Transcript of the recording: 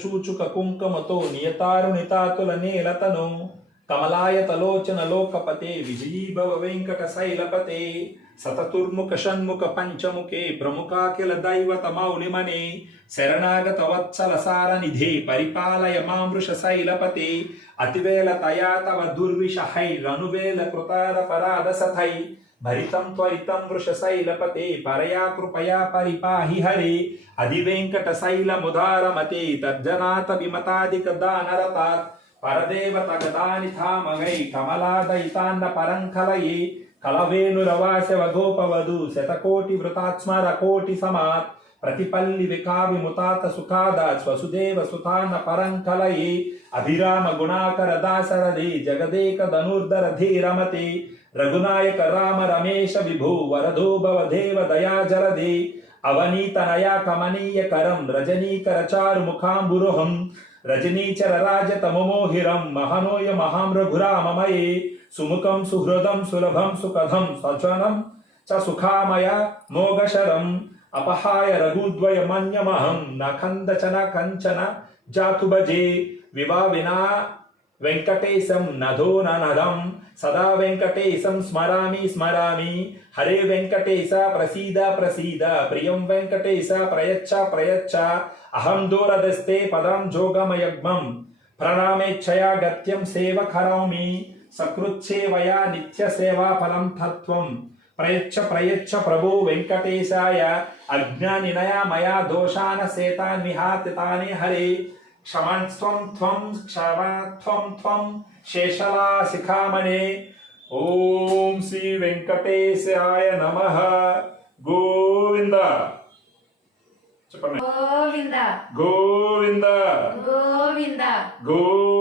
చూచుక కుంకుమతో నియతారునితాతుల నేలతను కమలాయ తలోచన లోకపతే విజయీభవ వెంకట శైలపతే సతతుర్ముఖ షణ్ముఖ పంచముఖే ప్రముఖాఖిల దైవత మౌలిమనే శరణాగత వత్సల సారనిధే పరిపాలయ మామృష శైలపతే అతివేల తయా తవ దుర్విషహైరనువేల కృతార పరాధ సథై భరితం త్వరితం వృషశైలపతే పరయా కృపయా పరిపాహి హరే అధివేంకట శైలముదారమతే తర్జనాత విమతాదిక దానరతాత్ పరదేవత గదానిథామగై కమలాదయితాన్న పరంకలయే కలవేణురవాసవ గోపవధు శతకోటి వృతాత్స్మర కోటి సమాత్ ప్రతిపల్లి వికావిముతాత సుఖాదాత్ స్వసుదేవ సుతాన్న పరంకలయే అభిరామ గుణాకర దాసరథే జగదేక ధనుర్ధర ధీరమతే రఘునాయక రామ రమేశ విభో వరదో భవ దేవ దయాజలదే అవనీతనయా కమనీయ కరం రజనీకర చారు ముఖాంబురుహం రజనీచర రాజతమోహిరం మహనోయ మహామ్రఘురామమయే సుముఖం సుహృదం సులభం సుకథం స్వజనం చ సుఖామయ మోగశరం అపహాయ రఘుద్వయ మన్యమహం నఖందచన కంచన జాతు భజే వినా వెంకటేశం నధో ననదం సదా వెంకటేశం స్మరామి స్మరామి హరే వెంకటేశ ప్రసీద ప్రసీద ప్రియం వెంకటేశ ప్రయచ్చ ప్రయచ్చ అహం దూరదస్తే పదం జోగమయగ్మం ప్రణామేచ్ఛయా గత్యం సేవ కరోమి సకృచ్ఛేవయా నిత్య సేవా ఫలం తత్వం ప్రయచ్చ ప్రయచ్చ ప్రభో వెంకటేశాయ అజ్ఞానినయా మయా దోషాన సేతాన్ విహాతితాని హరే క్షమస్వం త్వం క్షమత్వం త్వం శేషలా శిఖామణే. ఓం శ్రీ వెంకటేశాయ నమః. గోవింద చెప్పండి. గోవింద గోవింద గోవింద గోవింద.